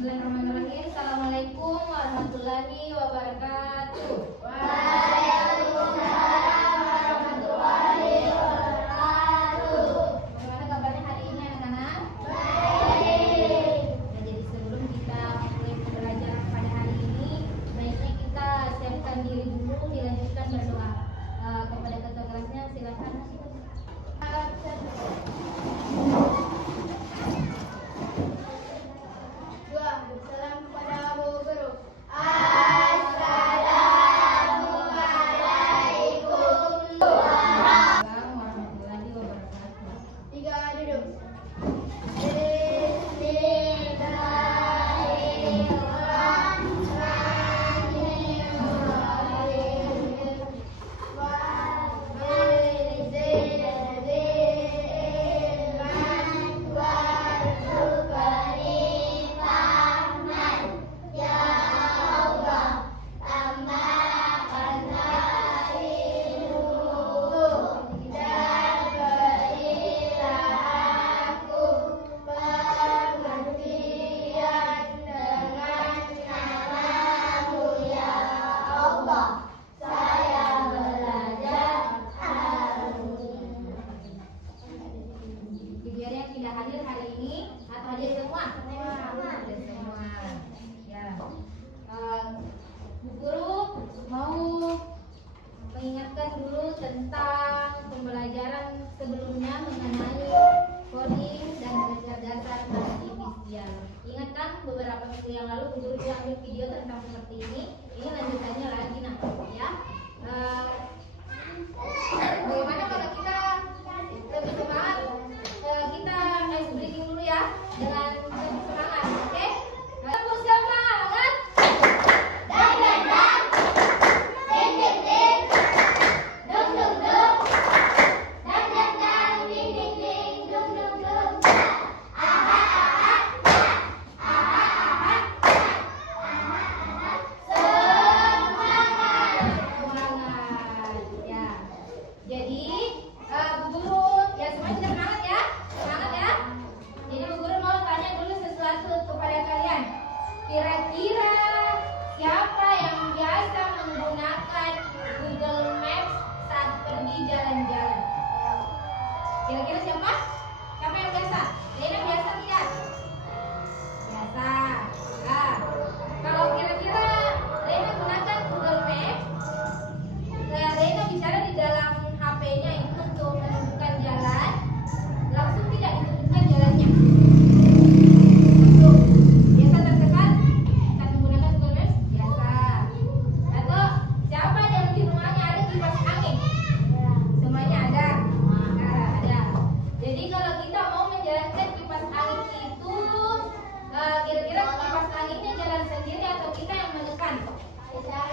Bismillahirrahmanirrahim. Assalamualaikum warahmatullahi wabarakatuh. Waalaikumsalam warahmatullahi wabarakatuh. Bagaimana kabarnya hari ini anak-anak? Baik. Nah, jadi sebelum kita mulai belajar pada hari ini, baiknya kita siapkan diri dulu, dilanjutkan berdoa. Kepada ketua kelasnya silakan. Bersalam kepada Bu Guru. Assalamualaikum Warahmatullahi wabarakatuh. Tiga duduk. Biar yang tidak hadir hari ini atau hadir semua? Hadir semua. Ya. Bu Guru mau mengingatkan dulu tentang pembelajaran sebelumnya mengenai coding dan kecerdasan artifisial. Ingat kan beberapa minggu yang lalu Bu Guru juga ambil video tentang seperti ini. Ini lanjutannya lagi nah, ya. Bagaimana kalau kita lebih semangat? Kita ice breaking dulu ya dengan lebih semangat, oke? Tepuk semangat. Dan ding ding ding, dung dung dung, dan ding ding ding, dung dung dung. Aha aha, aha aha, semangat. Semangat, ya. Jadi Bu Guru ya semuanya sudah semangat ya, semangat ya. Jadi Bu Guru mau tanya dulu sesuatu kepada kalian. Kira-kira siapa yang biasa menggunakan Google Maps saat pergi jalan-jalan? Kira-kira siapa? Siapa yang biasa? Lena biasa tidak? Biasa. Nah, kalau kira-kira Lena gunakan Google Maps, Lena bicara di dalam HP-nya itu untuk menentukan jalan, langsung tidak ditentukan jalannya. Langsung. Biasa tersesat saat menggunakan Google Maps? Biasa. Atau siapa yang di rumahnya ada kipas angin? Semuanya ada. Nah, ada. Jadi kalau kita mau menjalankan kipas angin itu, kira-kira kipas anginnya jalan sendiri atau kita yang menekan? Menekan.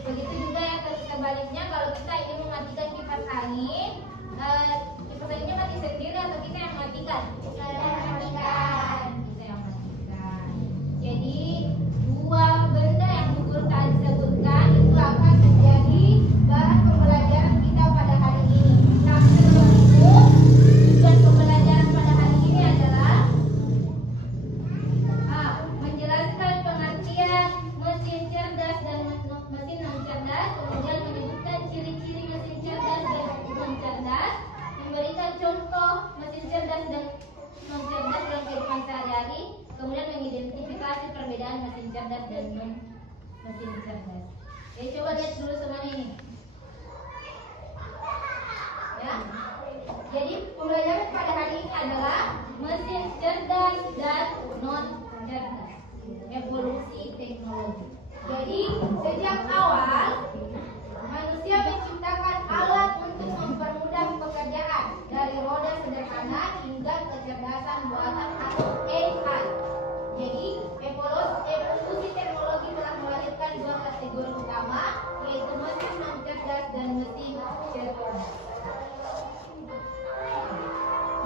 Begitu juga yang sebaliknya, kalau kita ingin mematikan kipas angin, kipas anginnya mati sendiri atau kita yang matikan? Kita yang matikan. Jadi dua benda yang Bu Guru tadi sebutkan itu akan menjadi bahan pembelajaran kita pada hari ini. Tapi sebelum itu, tujuan pembelajaran pada hari ini adalah menjelaskan pengertian mesin cerdas dan mesin non cerdas, kemudian menyebutkan ciri-ciri mesin cerdas dan non cerdas, memberikan contoh mesin cerdas dan non cerdas dalam kehidupan sehari-hari, kemudian mengidentifikasi perbedaan mesin cerdas dan non mesin cerdas. Jadi coba lihat dulu semuanya ini. Ya. Jadi pembelajaran pada hari ini adalah mesin cerdas dan non cerdas, evolusi teknologi. Jadi sejak awal manusia menciptakan alat untuk mempermudah pekerjaan, dari roda sederhana hingga kecerdasan buatan atau AI. Jadi evolusi teknologi telah melahirkan dua kategori utama, yaitu mesin non cerdas dan mesin cerdas.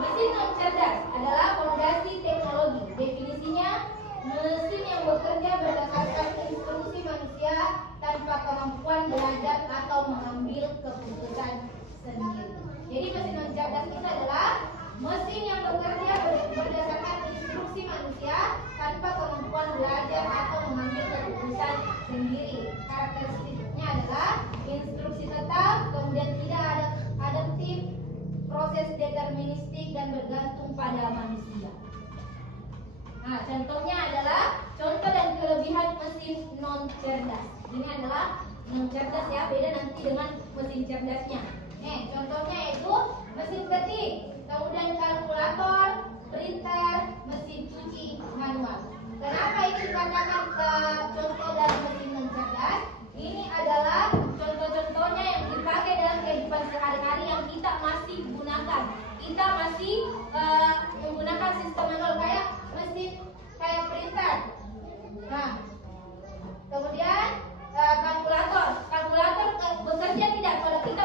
Mesin non cerdas adalah fondasi teknologi. Definisinya, mesin yang bekerja berdasarkan instruksi manusia tanpa kemampuan belajar atau mengambil keputusan sendiri. Jadi mesin non cerdas itu adalah mesin yang bekerja berdasarkan mandiri. Karakteristiknya adalah instruksi tetap, kemudian tidak ada adaptif, proses deterministik dan bergantung pada manusia. Nah, contohnya adalah contoh dan kelebihan mesin non cerdas. Ini adalah non cerdas ya, beda nanti dengan mesin cerdasnya. Contohnya yaitu mesin ketik, kemudian kalkulator, printer, mesin cuci manual. Kenapa ini dikatakan contoh dari mesin non cerdas? Ini adalah contoh-contohnya yang dipakai dalam kehidupan sehari-hari yang kita masih gunakan. Kita masih menggunakan sistem manual kayak mesin kayak printer. Nah, kemudian kalkulator bekerja tidak kalau kita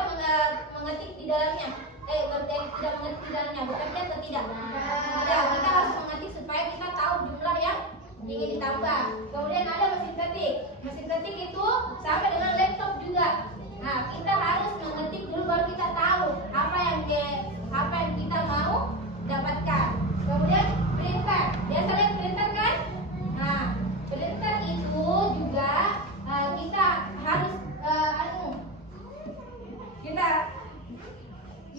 mengetik di dalamnya. Tidak mengetik di dalamnya, bekerja atau tidak? Tidak, kita harus mengetik supaya kita tahu jumlah yang ingin ditambah. Kemudian ada mesin ketik. Mesin ketik itu sama dengan laptop juga. Nah, kita harus mengetik dulu baru kita tahu apa yang kita mau dapatkan. Kemudian printer. Biasa lihat printer kan? Nah, printer itu juga kita harus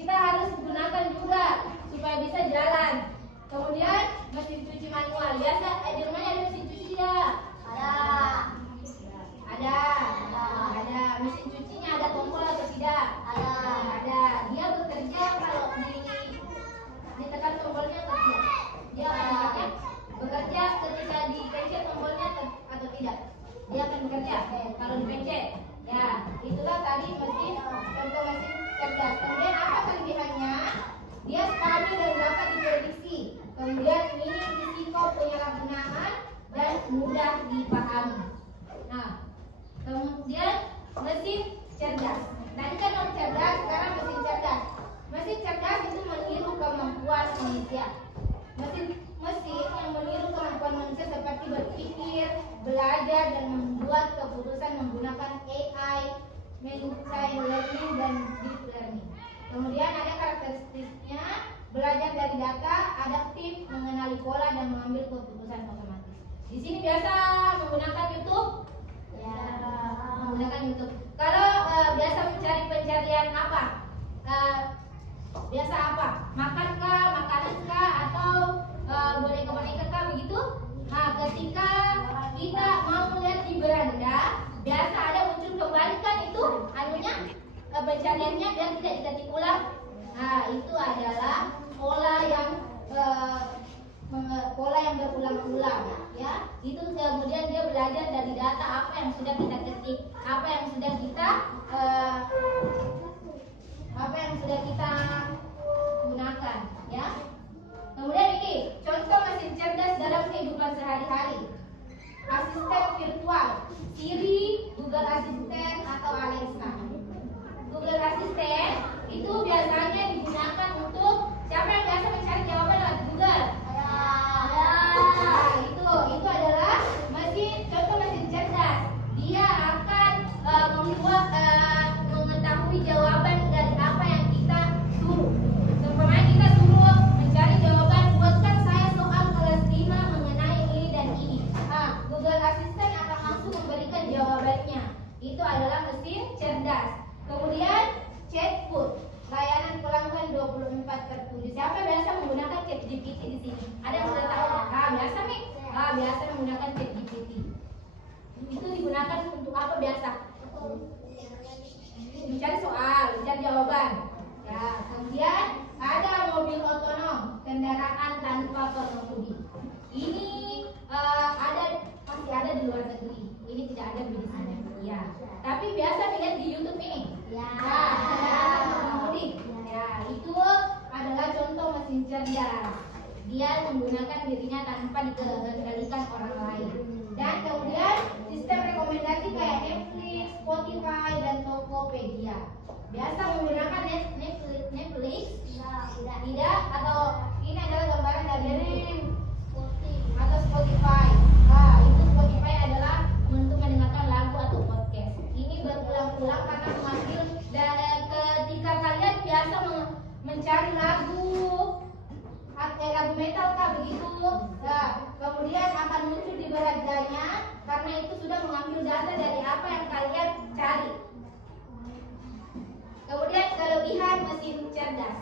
kita harus gunakan juga supaya bisa jalan. Kemudian mesin cuci manual. Biasa di rumahnya ada mesin cuci tidak? Ada. Mesin cucinya ada tombol atau tidak? Ada. Dia bekerja kalau ditekan tombolnya atau tidak? Dia akan bekerja ketika dipencet tombolnya atau tidak? Dia akan bekerja kalau dipencet. Ya, itulah tadi contoh mesin cerdas. Kemudian apa kelebihannya? Dia stabil dan dapat diprediksi. Kemudian minim risiko penyalahgunaan dan mudah dipahami. Nah, kemudian mesin cerdas. Tadi kan non cerdas, sekarang mesin cerdas. Mesin cerdas itu meniru kemampuan manusia. Mesin yang meniru kemampuan manusia seperti berpikir, belajar, dan membuat keputusan menggunakan AI, machine learning, dan deep learning. Kemudian ada karakteristiknya, belajar dari data, adaptif, mengenali pola, dan mengambil keputusan otomatis. Di sini biasa menggunakan YouTube. Ya, menggunakan YouTube. Kalau biasa mencari pencarian apa? Biasa apa? Makankah, makanankah, atau boneka-boneka kah begitu? Nah, ketika kita mau melihat di beranda, biasa ada muncul kembali kan itu pencariannya dan tidak diketik ulang. Nah, itu adalah pola yang berulang-ulang ya. Itu kemudian dia belajar dari data apa yang sudah kita ketik, apa yang sudah kita gunakan ya. Kemudian ini contoh mesin cerdas dalam kehidupan sehari-hari. Asisten virtual, Siri, Google Assistant, atau Alexa. Google Assistant itu biasanya digunakan untuk siapa yang biasa mencari jawaban lewat Google? Nah, itu adalah contoh mesin cerdas. Dia akan mengetahui jawaban dari apa yang kita suruh. Seumpamanya kita suruh mencari jawaban, buatkan saya soal kelas 5 mengenai ini dan ini. Nah, Google Assistant akan langsung memberikan jawabannya. Itu adalah mesin cerdas. Kemudian chatbot, layanan pelanggan 24/7. Siapa biasa menggunakan ChatGPT di sini? Ada yang sudah tahu? Biasa nih. Biasa menggunakan ChatGPT. Itu digunakan untuk apa biasa? Mencari soal, mencari jawaban. Ya, kemudian ada mobil otonom, kendaraan tanpa pengemudi. Ini masih ada di luar negeri. Ini tidak ada di sini. Ya. Tapi biasa dilihat di YouTube ini. Kendaraan pengemudi. Ya, itu adalah contoh mesin cerdas. Dia menggunakan dirinya tanpa dikendalikan orang lain. Dan kemudian sistem rekomendasi kayak Netflix, Spotify, dan Tokopedia. Biasa menggunakan Netflix? Tidak. Atau ini adalah gambaran dari atau Spotify. Itu Spotify adalah untuk mendengarkan lagu atau podcast. Ini berulang-ulang karena mengambil ketika kalian biasa mencari lagu metal kah begitu. Nah, kemudian akan muncul di berandanya karena itu sudah mengambil data dari apa yang kalian cari. Kemudian kelebihan mesin cerdas.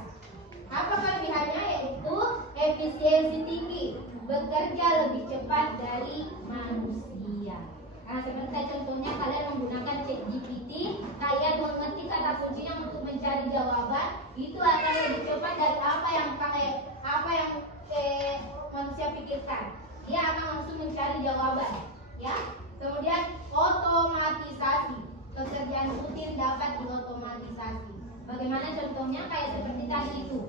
Apa kelebihannya? Yaitu efisiensi tinggi, bekerja lebih cepat dari manusia. Nah, seperti contohnya kalian menggunakan ChatGPT, kalian mengetik kata kuncinya untuk mencari jawaban, itu akan lebih cepat dari apa yang manusia pikirkan. Dia akan langsung mencari jawaban, ya. Kemudian otomatisasi, pekerjaan rutin dapat diotomatisasi. Bagaimana contohnya? Kayak seperti tadi itu,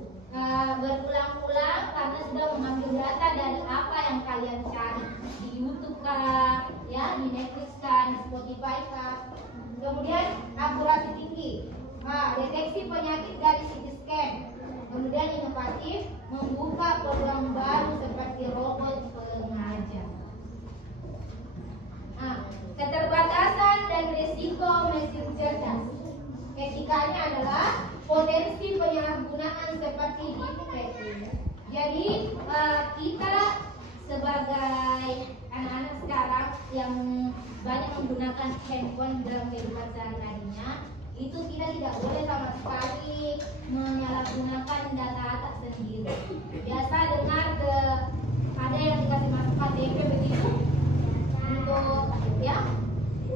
berulang-ulang karena sudah mengambil data dari apa yang kalian cari di YouTube kah, ya, di Netflix kah, di Spotify kah. Kemudian akurasi tinggi, deteksi penyakit dari CT scan. Kemudian inovatif, membuka peluang baru seperti robot pengajar. Keterbatasan dan risiko mesin cerdas. Etikanya adalah potensi penyalahgunaan seperti deepfake. Jadi kita sebagai anak-anak sekarang yang banyak menggunakan handphone dalam kehidupan sehari-harinya, itu kita tidak boleh sama sekali menyalahgunakan data sendiri. Biasa dengar ada yang dikasih masuk KTP begitu untuk, ya,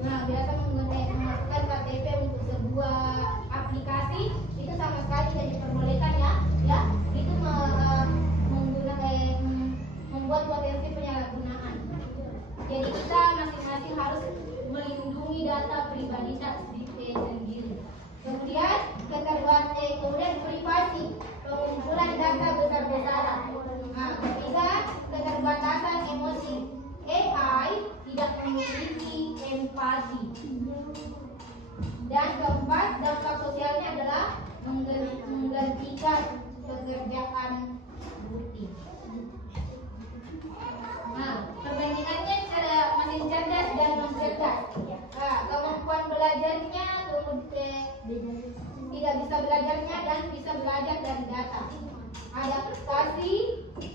biasa memasukkan KTP untuk sebuah aplikasi, itu sama sekali tidak diperbolehkan, ya, itu membuat potensi penyalahgunaan. Jadi kita masing-masing harus melindungi data pribadi sendiri. Kemudian kemudian privasi, pengumpulan data besar-besaran. Ketiga, keterbatasan emosi. AI tidak memiliki empati. Dan keempat, dampak sosialnya adalah menggantikan pekerjaan rutin. Perbandingannya cara mesin cerdas dan non cerdas. Kemampuan belajarnya, tidak bisa belajarnya dan bisa belajar dari data. Adaptasi,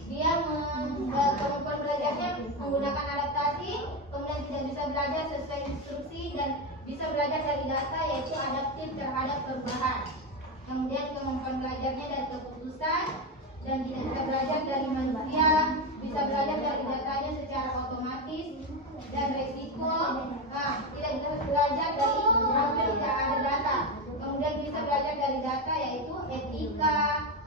dia kemampuan belajarnya menggunakan adaptasi, kemudian tidak bisa belajar sesuai instruksi dan bisa belajar dari data, yaitu adaptif terhadap perubahan. Kemudian kemampuan belajarnya dari keputusan dan tidak bisa belajar dari manusia, bisa belajar dari datanya secara otomatis. Dan resiko, tidak bisa belajar dari hampir tidak ada data. Kemudian bisa belajar dari data, yaitu etika,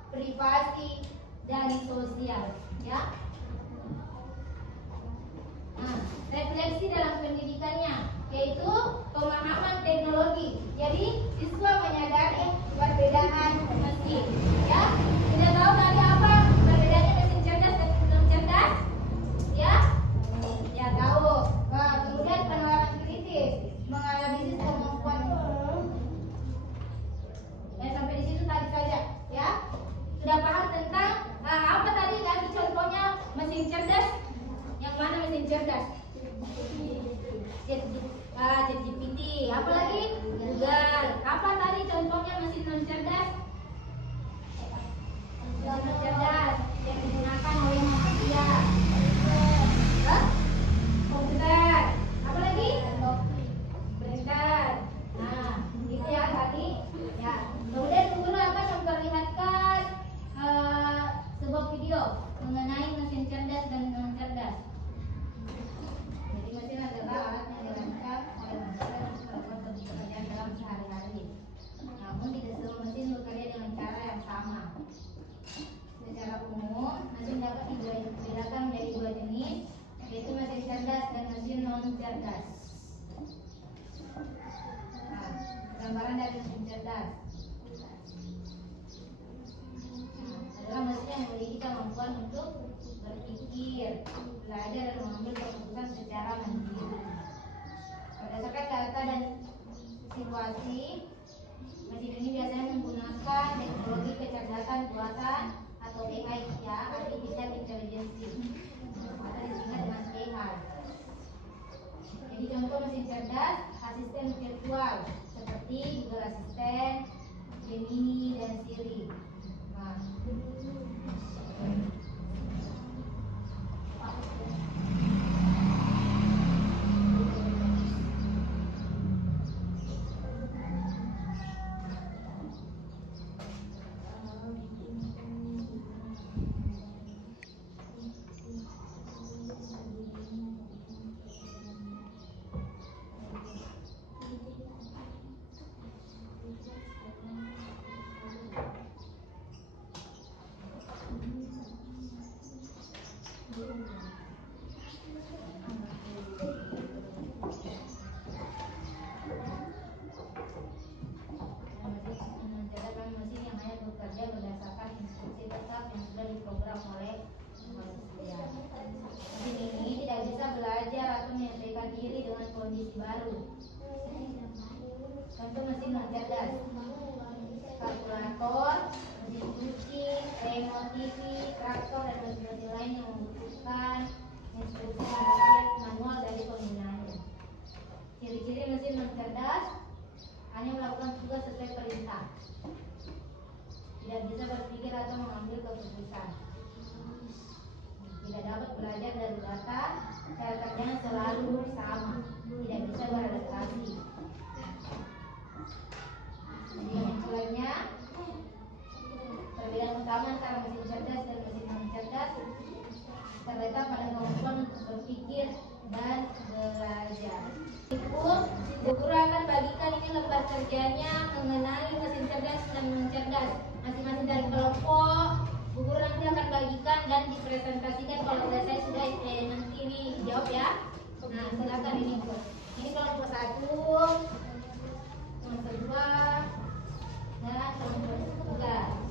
privasi, dan sosial, ya. Refleksi dalam pendidikannya, yaitu pemahaman teknologi. Jadi siswa menyadari perbedaan mesin, ya. Tidak tahu tadi apa perbedaannya mesin cerdas dan non cerdas, ya? Ya tahu. Kemudian penalaran kritis, menganalisis kemampuan. Sampai di situ tadi saja, ya. Sudah paham tentang apa tadi contohnya mesin cerdas? Yang mana mesin cerdas? ChatGPT. Apa lagi? Google. Apa tadi contohnya mesin non cerdas? Mesin non cerdas yang digunakan oleh manusia. Komputer. Apa lagi? Printer. Itu ya tadi. Ya. Kemudian guru akan memperlihatkan sebuah video mengenai mesin cerdas dan non cerdas. Jadi mesin adalah alat yang dirancang oleh manusia untuk melakukan pekerjaan dalam sehari-hari. Namun tidak semua mesin bekerja dengan cara yang sama. Secara umum, mesin dapat dibedakan menjadi dua jenis, yaitu mesin cerdas dan mesin non cerdas. Gambaran dari mesin cerdas adalah mesin yang memiliki kemampuan untuk berpikir, belajar dan mengambil keputusan secara mandiri. Berdasarkan data dan situasi, mesin ini biasanya menggunakan teknologi kecerdasan buatan atau AI, ya, artificial intelligence, atau disingkat dengan AI. Jadi contoh mesin cerdas, asisten virtual seperti Google Assistant, Gemini, dan Siri. sudah diprogram oleh manusia. Mesin ini tidak bisa belajar atau menyesuaikan diri dengan kondisi baru. Contoh mesin non-cerdas, kalkulator, mesin cuci, remote TV, traktor, dan mesin-mesin lain yang membutuhkan instruksi manual dari penggunaannya. Ciri-ciri mesin non-cerdas: hanya melakukan tugas sesuai perintah, tidak bisa berpikir atau mengambil keputusan, tidak dapat belajar dari data, cara kerjanya selalu sama, tidak bisa beradaptasi. Kesimpulannya, perbedaan utama antara mesin cerdas dan mesin non-cerdas terletak pada kemampuan untuk berpikir dan belajar. Bu guru akan bagikan ini lembar kerjanya mengenai mesin cerdas dan non-cerdas. Masing-masing dari kelompok, Bu guru nanti akan bagikan dan dipresentasikan. Kalau selesai sudah nanti ini dijawab ya. Nah, silakan ini Bu. Ini kelompok 1, kelompok 2, dan kelompok 3.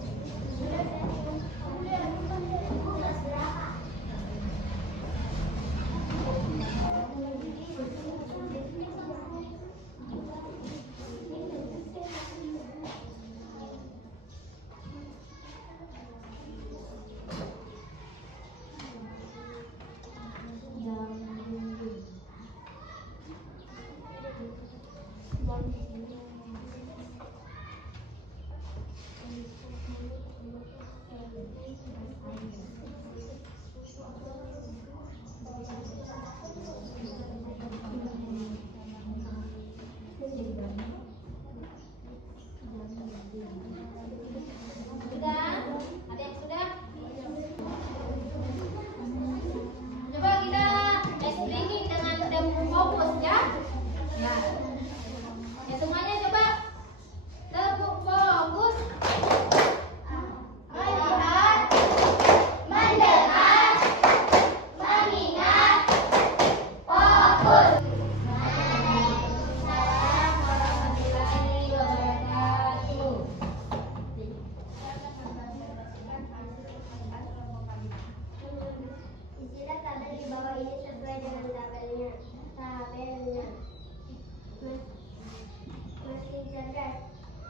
Mesin cerdas,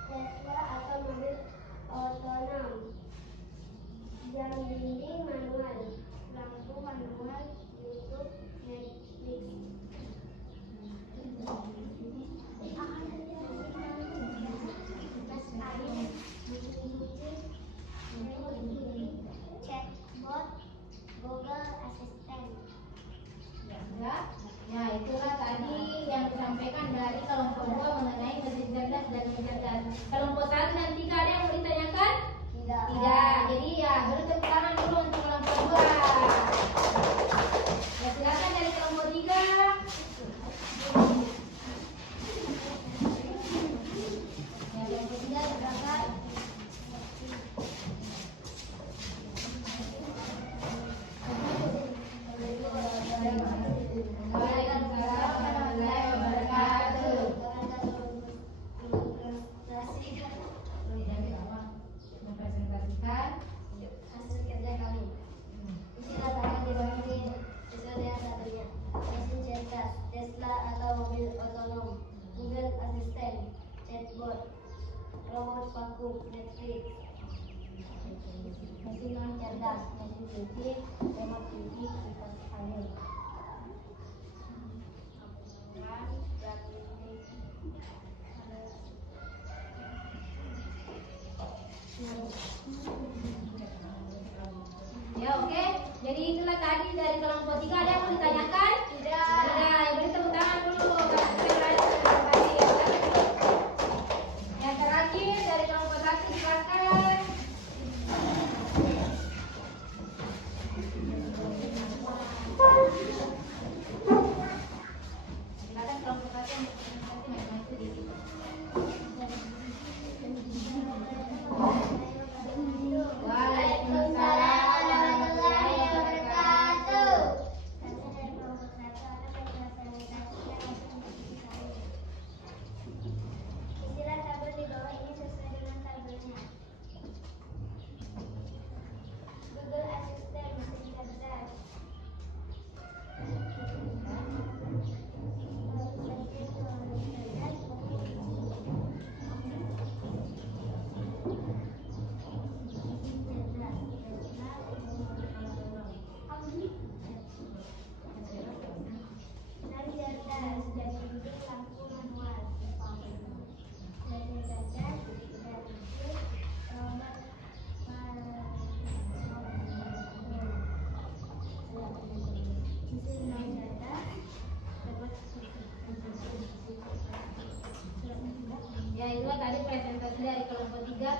Tesla atau mobil otonom. Jam dinding manual, lampu manual, YouTube, Netflix. Chatbot, Google Assistant. Nah, itulah tadi yang disampaikan dari kelompok 2 mengenai mesin cerdas dan non-cerdas. Kelompok 1 dan 3 ada yang mau ditanyakan? Tidak. Jadi ya, beri tepuk tangan dulu untuk kelompok 2. Ya, silakan dari kelompok 3. Ya, kelompok 3 silakan. Hasil kerja kami. Istilah bahan dibangun sesuai dengan satunya. Mesin cerdas, Tesla atau mobil otonom, Google Assistant, chatbot, robot vakum, Netflix. Mesin non cerdas, mesin cuci, remote TV, kipas angin. Ya, oke. Jadi itulah tadi dari kelompok 3. Ada yang mau ditanyakan? Tidak. Ya, beri tepuk tangan dulu. Yang terakhir dari kelompok 1 silakan. Silakan kelompok 1 yang maju di situ. Waalaikumsalam warahmatullahi wabarakatuh.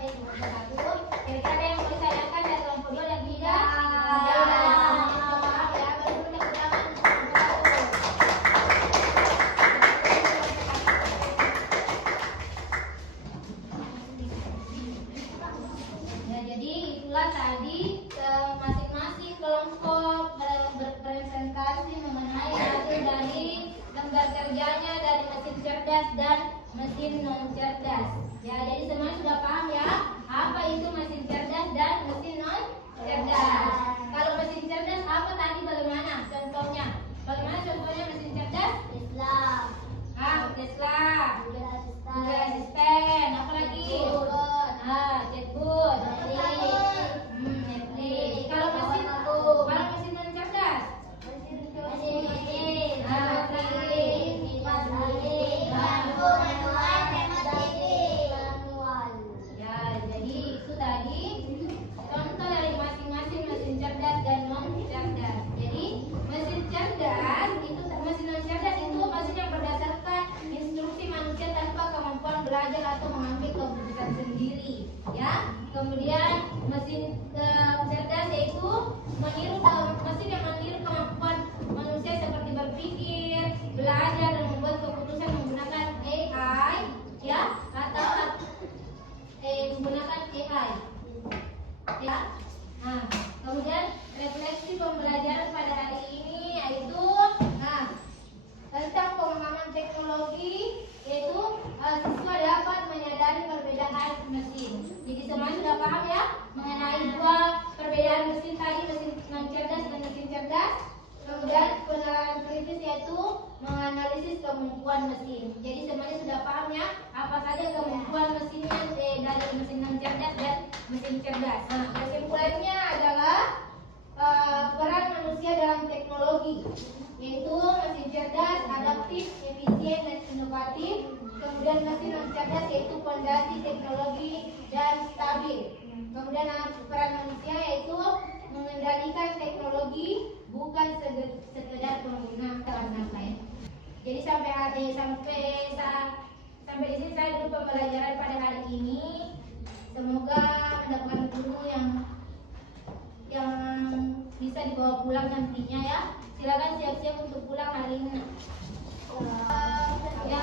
kelompok 1. Kira-kira ada yang mau ditanyakan dari kelompok 2 dan 3? Jadi itulah tadi masing-masing kelompok berpresentasi mengenai hasil dari lembar kerjanya dari mesin cerdas dan mesin non cerdas. Ya, jadi semua sudah paham ya apa itu mesin cerdas dan mesin non cerdas. Kalau mesin cerdas apa tadi bagaimana contohnya? Bagaimana contohnya mesin cerdas? Tesla. Tesla. Google Google Assistant. Assistant. Apa lagi? Chatbot. Chatbot. Netflix. Netflix. Kalau mesin non cerdas? Ya, jadi itu tadi contoh dari masing-masing mesin cerdas dan non cerdas. Jadi mesin cerdas itu mesin non cerdas itu mesin yang berdasarkan instruksi manusia tanpa kemampuan belajar atau mengambil keputusan sendiri. Ya, kemudian mesin cerdas yaitu mesin yang meniru kemampuan manusia seperti berpikir, belajar dan membuat keputusan menggunakan AI, ya, atau menggunakan AI. Ya. Nah, kemudian refleksi pembelajaran pada hari ini yaitu tentang pemahaman teknologi, yaitu siswa dapat menyadari perbedaan mesin. Jadi semua sudah paham ya mengenai dua perbedaan mesin tadi, mesin non cerdas dan mesin cerdas. Kemudian penilaian kritis yaitu menganalisis kemampuan mesin. Jadi semuanya sudah paham ya apa saja kemampuan mesinnya dari mesin non cerdas dan mesin cerdas. Nah, kesimpulannya adalah peran manusia dalam teknologi, yaitu mesin cerdas adaptif, efisien dan inovatif. Kemudian mesin non cerdas yaitu fondasi teknologi dan stabil. Kemudian peran manusia yaitu mengendalikan teknologi, bukan sekedar pengguna peralatan lain. Jadi sampai di sini saya dulu pembelajaran pada hari ini. Semoga mendapatkan guru yang bisa dibawa pulang nantinya ya. Silakan siap-siap untuk pulang hari ini. Ya.